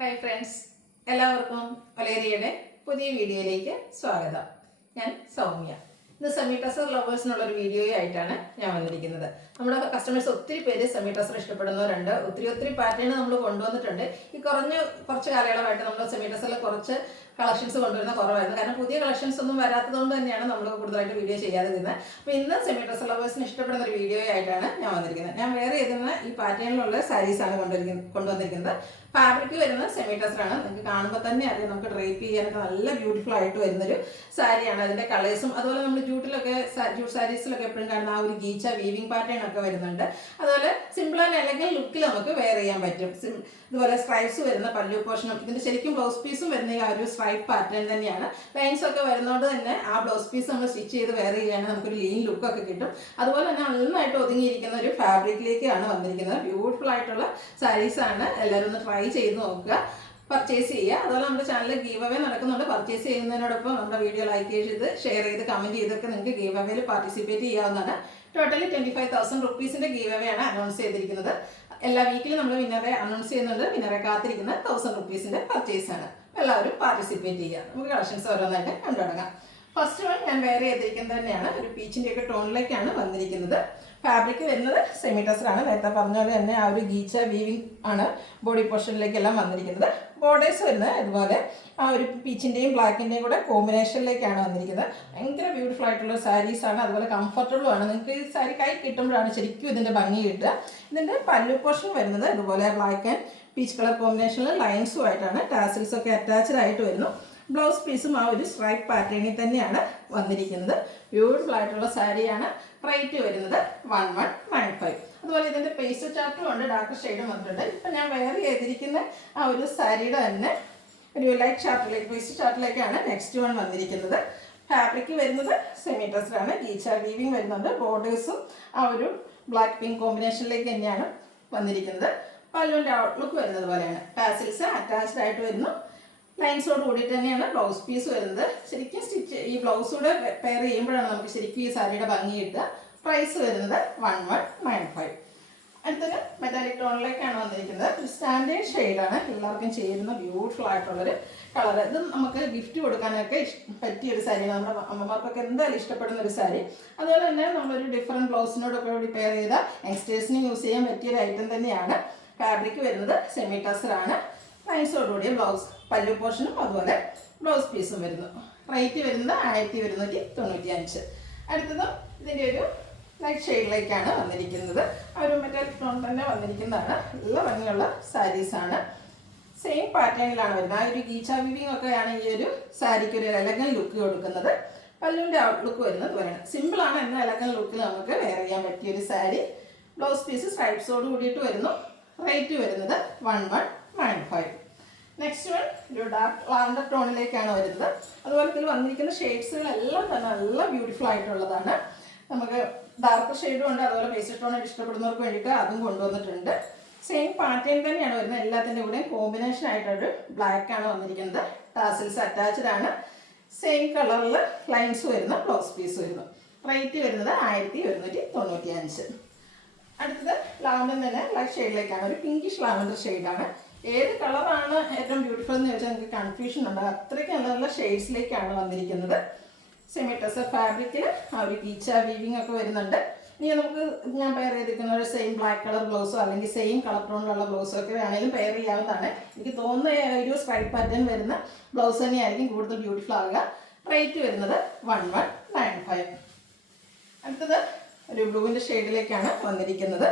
Hi friends, എല്ലാവർക്കും ഒലേരിയയുടെ പുതിയ വീഡിയോയിലേക്ക് സ്വാഗതം. ഞാൻ സൗമ്യ. ഇന്ന് സെമി ടസർ ലവേഴ്സിനുള്ളൊരു വീഡിയോയായിട്ടാണ് ഞാൻ വന്നിരിക്കുന്നത്. നമ്മുടെ കസ്റ്റമേഴ്സ് ഒത്തിരി പേര് സെമി ടസർ ഇഷ്ടപ്പെടുന്നവരുണ്ട്. ഒത്തിരി പാറ്റേൺ നമ്മൾ കൊണ്ടുവന്നിട്ടുണ്ട്. ഈ കുറച്ച് കാലയളവായിട്ട് നമ്മൾ സെമി ടസറിൽ കുറച്ച് കളക്ഷൻസ് കൊണ്ടുവരുന്ന കുറവായിരുന്നു. കാരണം പുതിയ കളക്ഷൻസ് ഒന്നും വരാത്തതുകൊണ്ട് തന്നെയാണ് നമ്മൾ കൂടുതലായിട്ട് വീഡിയോ ചെയ്യാതെ ഇരുന്നത്. അപ്പോൾ ഇന്ന് സെമി ടസർ ലവേഴ്സിന് ഇഷ്ടപ്പെടുന്ന ഒരു വീഡിയോ ആയിട്ടാണ് ഞാൻ വന്നിരിക്കുന്നത്. ഞാൻ വേറെ ഏതുന്ന ഈ പാറ്റേണിലുള്ള സാരീസാണ് കൊണ്ടുവന്നിരിക്കുന്നത്. ഫാബ്രിക് വരുന്നത് സെമി ടസറാണ്. നിങ്ങൾക്ക് കാണുമ്പോൾ തന്നെ അറിയാം, നമുക്ക് ഡ്രേപ്പ് ചെയ്യാനൊക്കെ നല്ല ബ്യൂട്ടിഫുൾ ആയിട്ട് വരുന്നൊരു സാരിയാണ്. അതിൻ്റെ കളേഴ്സും അതുപോലെ നമ്മൾ ജൂട്ട് സാരീസിലൊക്കെ എപ്പോഴും കാണുന്ന ആ ഒരു ഗീച്ച വീവിങ് പാറ്റേൺ ഒക്കെ വരുന്നുണ്ട്. അതുപോലെ സിമ്പിൾ ആൻഡ് എലഗന്റ് ലുക്കിൽ നമുക്ക് വെയർ ചെയ്യാൻ പറ്റും. ഇതുപോലെ സ്ട്രൈപ്സ് വരുന്ന പല്ലു പോർഷനും ഇതിൻ്റെ ശരിക്കും ബ്ലൗസ് പീസും വരുന്ന ആ ഒരു സ്ട്രൈപ്പ് പാറ്റേൺ തന്നെയാണ്. ലൈൻസ് ഒക്കെ വരുന്നതുകൊണ്ട് തന്നെ ആ ബ്ലൗസ് പീസ് നമ്മൾ സ്റ്റിച്ച് ചെയ്ത് വെയർ ചെയ്യുകയാണെങ്കിൽ നമുക്കൊരു ലീൻ ലുക്കൊക്കെ കിട്ടും. അതുപോലെ തന്നെ നന്നായിട്ട് ഒതുങ്ങിയിരിക്കുന്ന ഒരു ഫാബ്രിക്കിലേക്കാണ് വന്നിരിക്കുന്നത്. ബ്യൂട്ടിഫുൾ ആയിട്ടുള്ള സാരീസാണ്. എല്ലാവരും ഒന്ന് ട്രൈ ചെയ്ത് നോക്കുക, പർച്ചേസ് ചെയ്യുക. അതുപോലെ നമ്മുടെ ചാനലിൽ ഗീവ് അവേ നടക്കുന്നുണ്ട്. പർച്ചേസ് ചെയ്യുന്നതിനോടൊപ്പം നമ്മുടെ വീഡിയോ ലൈക്ക് ചെയ്ത് ഷെയർ ചെയ്ത് കമൻറ്റ് ചെയ്തൊക്കെ നിങ്ങൾക്ക് ഗീവ് അവേയിൽ പാർട്ടിസിപ്പേറ്റ് ചെയ്യാവുന്നതാണ്. ടോട്ടലി 25,000 റുപ്പീസിൻ്റെ ഗീവ് അവേ ആണ് അനൗൺസ് ചെയ്തിരിക്കുന്നത്. എല്ലാ വീക്കിലും നമ്മൾ വിന്നറെ അനൗൺസ് ചെയ്യുന്നുണ്ട്. വിന്നറെ കാത്തിരിക്കുന്ന 1000 റുപ്പീസിൻ്റെ പർച്ചേസ് ആണ്. എല്ലാവരും പാർട്ടിസിപ്പേറ്റ് ചെയ്യുക. നമുക്ക് കളക്ഷൻസ് ഓരോന്നായിട്ട് കണ്ടു തുടങ്ങാം. ഫസ്റ്റ് വൺ ഞാൻ വെയർ ചെയ്തിരിക്കുന്നത് തന്നെയാണ്. ഒരു പീച്ചിൻ്റെ ഒക്കെ ടോണിലേക്കാണ് വന്നിരിക്കുന്നത്. ഫാബ്രിക് വരുന്നത് സെമി ടസറാണ്. നേരത്തെ പറഞ്ഞ പോലെ തന്നെ ആ ഒരു ഗീച്ച വീവിങ് ആണ് ബോഡി പോർഷനിലേക്കെല്ലാം വന്നിരിക്കുന്നത്. ബോർഡേഴ്സ് വരുന്നത് അതുപോലെ ആ ഒരു പീച്ചിൻ്റെയും ബ്ലാക്കിൻ്റെയും കൂടെ കോമ്പിനേഷനിലേക്കാണ് വന്നിരിക്കുന്നത്. ഭയങ്കര ബ്യൂട്ടിഫുൾ ആയിട്ടുള്ള സാരീസാണ്. അതുപോലെ കംഫർട്ടബിളും ആണ്. നിങ്ങൾക്ക് ഈ സാരി കൈ കിട്ടുമ്പോഴാണ് ശരിക്കും ഇതിൻ്റെ ഭംഗി കിട്ടുക. ഇതിൻ്റെ പല്ലു പോർഷൻ വരുന്നത് അതുപോലെ ബ്ലാക്ക് ആൻഡ് പീച്ച് കളർ കോമ്പിനേഷനിൽ ലൈൻസുമായിട്ടാണ്. ടാസിൽസ് ഒക്കെ അറ്റാച്ച്ഡ് ആയിട്ട് വരുന്നു. ബ്ലൗസ് പീസും ആ ഒരു സ്ട്രൈപ്പ് പാറ്റേണിൽ തന്നെയാണ് വന്നിരിക്കുന്നത്. ബ്യൂട്ടിഫുൾ ആയിട്ടുള്ള സാരിയാണ്. റേറ്റ് വരുന്നത് 1195. അതുപോലെ ഇതിൻ്റെ പേസ്റ്റ് ചാർട്ടും ഉണ്ട്, ഡാർക്ക് ഷെയ്ഡും വന്നിട്ടുണ്ട്. ഇപ്പം ഞാൻ വെയർ ചെയ്തിരിക്കുന്ന ആ ഒരു സാരിയുടെ തന്നെ ഒരു ലൈറ്റ് ചാർട്ടിലേക്ക് പേസ്റ്റ് ചാർട്ടിലേക്കാണ് നെക്സ്റ്റ് വൺ വന്നിരിക്കുന്നത്. ഫാബ്രിക് വരുന്നത് സെമി ടസറാണ്. ഗീച്ച വീവിങ് വരുന്നുണ്ട്. ബോർഡേഴ്സും ആ ഒരു ബ്ലാക്ക് പിങ്ക് കോമ്പിനേഷനിലേക്ക് തന്നെയാണ് വന്നിരിക്കുന്നത്. പല്ലുവിൻ്റെ ഔട്ട്ലുക്ക് വരുന്നത് പോലെയാണ്. ടാസിൽസ് അറ്റാച്ച്ഡ് ആയിട്ട് വരുന്നു. ലൈൻസോട് കൂടിയിട്ട് തന്നെയാണ് ബ്ലൗസ് പീസ് വരുന്നത്. ശരിക്കും ഈ ബ്ലൗസൂടെ പെയർ ചെയ്യുമ്പോഴാണ് നമുക്ക് ശരിക്കും ഈ സാരിയുടെ ഭംഗി കിട്ടുക. പ്രൈസ് വരുന്നത് 1195. അടുത്തൊരു മെറ്റാലിക് ടോണിലേക്കാണ് വന്നിരിക്കുന്നത്. ഒരു സ്റ്റാൻഡേർഡ് ഷെയ്ഡാണ്. എല്ലാവർക്കും ചേരുന്ന ബ്യൂട്ടിഫുൾ ആയിട്ടുള്ളൊരു കളർ. ഇത് നമുക്ക് ഗിഫ്റ്റ് കൊടുക്കാനൊക്കെ പറ്റിയൊരു സാരിയാണ്. നമ്മുടെ അമ്മമാർക്കൊക്കെ എന്തായാലും ഇഷ്ടപ്പെടുന്ന ഒരു സാരി. അതുപോലെ തന്നെ നമ്മളൊരു ഡിഫറെൻറ്റ് ബ്ലൗസിനോടൊക്കെ കൂടി പെയർ ചെയ്ത യങ്സ്റ്റേഴ്സിന് യൂസ് ചെയ്യാൻ പറ്റിയൊരു ഐറ്റം തന്നെയാണ്. ഫാബ്രിക് വരുന്നത് സെമി ടസറാണ്. ലൈൻസോടുകൂടിയ ബ്ലൗസ് പല്ലു പോർഷനും അതുപോലെ ബ്ലൗസ് പീസും വരുന്നു. റേറ്റ് വരുന്നത് 1195. അടുത്തതും ഇതിൻ്റെ ഒരു ലൈറ്റ് ഷെയ്ഡിലേക്കാണ് വന്നിരിക്കുന്നത്. ആ ഒരു മെറ്റാലിക് ടോൺ തന്നെ വന്നിരിക്കുന്നതാണ്. നല്ല ഭംഗിയുള്ള സാരീസാണ്. സെയിം പാറ്റേണിലാണ് വരുന്നത്. ആ ഒരു ഗീച്ച വീവിങ് ഒക്കെയാണ് ഈ ഒരു സാരിക്ക് ഒരു എലഗൻ ലുക്ക് കൊടുക്കുന്നത്. പല്ലുവിൻ്റെ ഔട്ട്ലുക്ക് വരുന്നത് പോലെയാണ്. സിമ്പിളാണ്, എന്നാൽ എലഗൻ ലുക്കിൽ നമുക്ക് വെയർ ചെയ്യാൻ പറ്റിയൊരു സാരി. ബ്ലൗസ് പീസ് സ്ട്രൈപ്സോട് കൂടിയിട്ട് വരുന്നു. റേറ്റ് വരുന്നത് 1195. നെക്സ്റ്റ് വൺ ഒരു ഡാർക്ക് ലാവൻഡർ ടോണിലേക്കാണ് വരുന്നത്. അതുപോലെ ഇതിൽ വന്നിരിക്കുന്ന ഷെയ്ഡ്സുകളെല്ലാം തന്നെ നല്ല ബ്യൂട്ടിഫുൾ ആയിട്ടുള്ളതാണ്. നമുക്ക് ഡാർക്ക് ഷെയ്ഡും ഉണ്ട്. അതുപോലെ പേസ്റ്റൽ ടോൺ ഇഷ്ടപ്പെടുന്നവർക്ക് വേണ്ടിയിട്ട് അതും കൊണ്ടുവന്നിട്ടുണ്ട്. സെയിം പാറ്റേൺ തന്നെയാണ് വരുന്നത്. എല്ലാത്തിൻ്റെ കൂടെയും കോമ്പിനേഷൻ ആയിട്ടൊരു ബ്ലാക്ക് ആണ് വന്നിരിക്കുന്നത്. ടാസിൽസ് അറ്റാച്ച്ഡ് ആണ്. സെയിം കളറിൽ ലൈൻസ് വരുന്ന ബ്ലൗസ് പീസ് വരുന്നു. റേറ്റ് വരുന്നത് 1195. അടുത്തത് ലാവൻഡർ തന്നെ ലൈറ്റ് ഷെയ്ഡിലേക്കാണ്. ഒരു പിങ്കിഷ് ലാവൻഡർ ഷെയ്ഡാണ്. ഏത് കളറാണ് ഏറ്റവും ബ്യൂട്ടിഫുൾ എന്ന് ചോദിച്ചാൽ നിങ്ങൾക്ക് കൺഫ്യൂഷൻ ഉണ്ട്. അത്രയ്ക്ക് നല്ല നല്ല ഷെയ്ഡ്സിലേക്കാണ് വന്നിരിക്കുന്നത്. സെമി ടസർ ഫാബ്രിക്കിൽ ആ ഒരു ഗീച്ച വീവിങ് ഒക്കെ വരുന്നുണ്ട്. ഇനി നമുക്ക് ഞാൻ പെയർ ചെയ്തിരിക്കുന്ന ഒരു സെയിം ബ്ലാക്ക് കളർ ബ്ലൗസോ അല്ലെങ്കിൽ സെയിം കളർ ടോണിലുള്ള ബ്ലൗസോ ഒക്കെ വേണമെങ്കിലും പെയർ ചെയ്യാവുന്നതാണ്. എനിക്ക് തോന്നുന്ന ഒരു സ്ട്രൈപ്പ് പാറ്റേൺ വരുന്ന ബ്ലൗസ് തന്നെയായിരിക്കും കൂടുതൽ ബ്യൂട്ടിഫുൾ ആവുക. റേറ്റ് വരുന്നത് 1195. അടുത്തത് ഒരു ബ്ലൂവിൻ്റെ ഷെയ്ഡിലേക്കാണ് വന്നിരിക്കുന്നത്.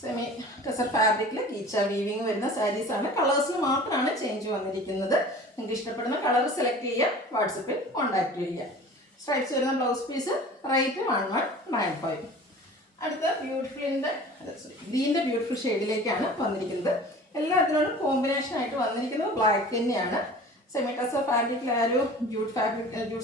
സെമി ടസർ ഫാബ്രിക്കിൽ ഗീച്ച വീവിങ് വരുന്ന സാരീസാണ്. കളേഴ്സിന് മാത്രമാണ് ചേഞ്ച് വന്നിരിക്കുന്നത്. നിങ്ങൾക്ക് ഇഷ്ടപ്പെടുന്ന കളർ സെലക്ട് ചെയ്യുക, വാട്സപ്പിൽ കോൺടാക്ട് ചെയ്യുക. സ്ട്രൈപ്സ് വരുന്ന ബ്ലൗസ് പീസ്. റേറ്റ് 1195. അടുത്ത ഗ്രീൻ്റെ ബ്യൂട്ടിഫുൾ ഷെയ്ഡിലേക്കാണ് വന്നിരിക്കുന്നത്. എല്ലാത്തിനോടും കോമ്പിനേഷൻ ആയിട്ട് വന്നിരിക്കുന്നത് ബ്ലാക്ക് തന്നെയാണ്. സെമി ടസർ ഫാബ്രിക്കിൽ ആ ഒരു ജൂട്ട്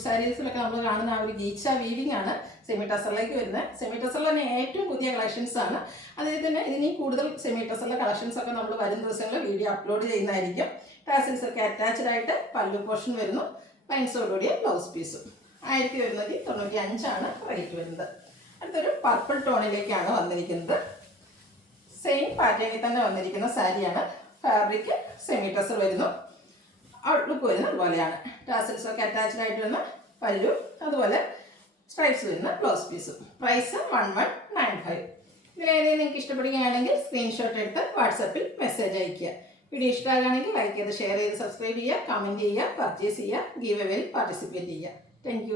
സാരീസിലൊക്കെ നമ്മൾ കാണുന്ന ആ ഒരു ഗീച്ച വീവിങ് ആണ് സെമി ടസറിലേക്ക് വരുന്നത്. സെമി ടസറിൽ തന്നെ ഏറ്റവും പുതിയ കളക്ഷൻസ് ആണ്. അതിൽ തന്നെ ഇനി കൂടുതൽ സെമി ടസറിലെ കളക്ഷൻസ് ഒക്കെ നമ്മൾ വരും ദിവസങ്ങളിൽ വീഡിയോ അപ്ലോഡ് ചെയ്യുന്നതായിരിക്കും. ടാസിൽസ് ഒക്കെ അറ്റാച്ച്ഡ് ആയിട്ട് പല്ലു പോർഷൻ വരുന്നു. ലൈൻസോടുകൂടിയ ബ്ലൗസ് പീസും. 1195 റേറ്റ് വരുന്നത്. അടുത്തൊരു പർപ്പിൾ ടോണിലേക്കാണ് വന്നിരിക്കുന്നത്. സെയിം പാറ്റേണിൽ തന്നെ വന്നിരിക്കുന്ന സാരിയാണ്. ഫാബ്രിക് സെമി ടസർ വരുന്നു. ഔട്ട്ലുക്ക് വരുന്നത് അതുപോലെയാണ്. ടാസൽസ് ഒക്കെ അറ്റാച്ച്ഡ് ആയിട്ട് വരുന്ന പല്ലു, അതുപോലെ സ്ട്രൈപ്സ് വരുന്ന ബ്ലൗസ് പീസും. പ്രൈസ് 1195. ഇതിലേതെങ്കിലും നിങ്ങൾക്ക് ഇഷ്ടപ്പെടുകയാണെങ്കിൽ സ്ക്രീൻഷോട്ട് എടുത്ത് വാട്സാപ്പിൽ മെസ്സേജ് അയയ്ക്കുക. വീഡിയോ ഇഷ്ടമാകുകയാണെങ്കിൽ ലൈക്ക് ചെയ്ത് ഷെയർ ചെയ്ത് സബ്സ്ക്രൈബ് ചെയ്യുക, കമൻറ്റ് ചെയ്യുക, പർച്ചേസ് ചെയ്യുക, ഗീവ് എവേയിൽ പാർട്ടിസിപ്പേറ്റ് ചെയ്യുക. താങ്ക്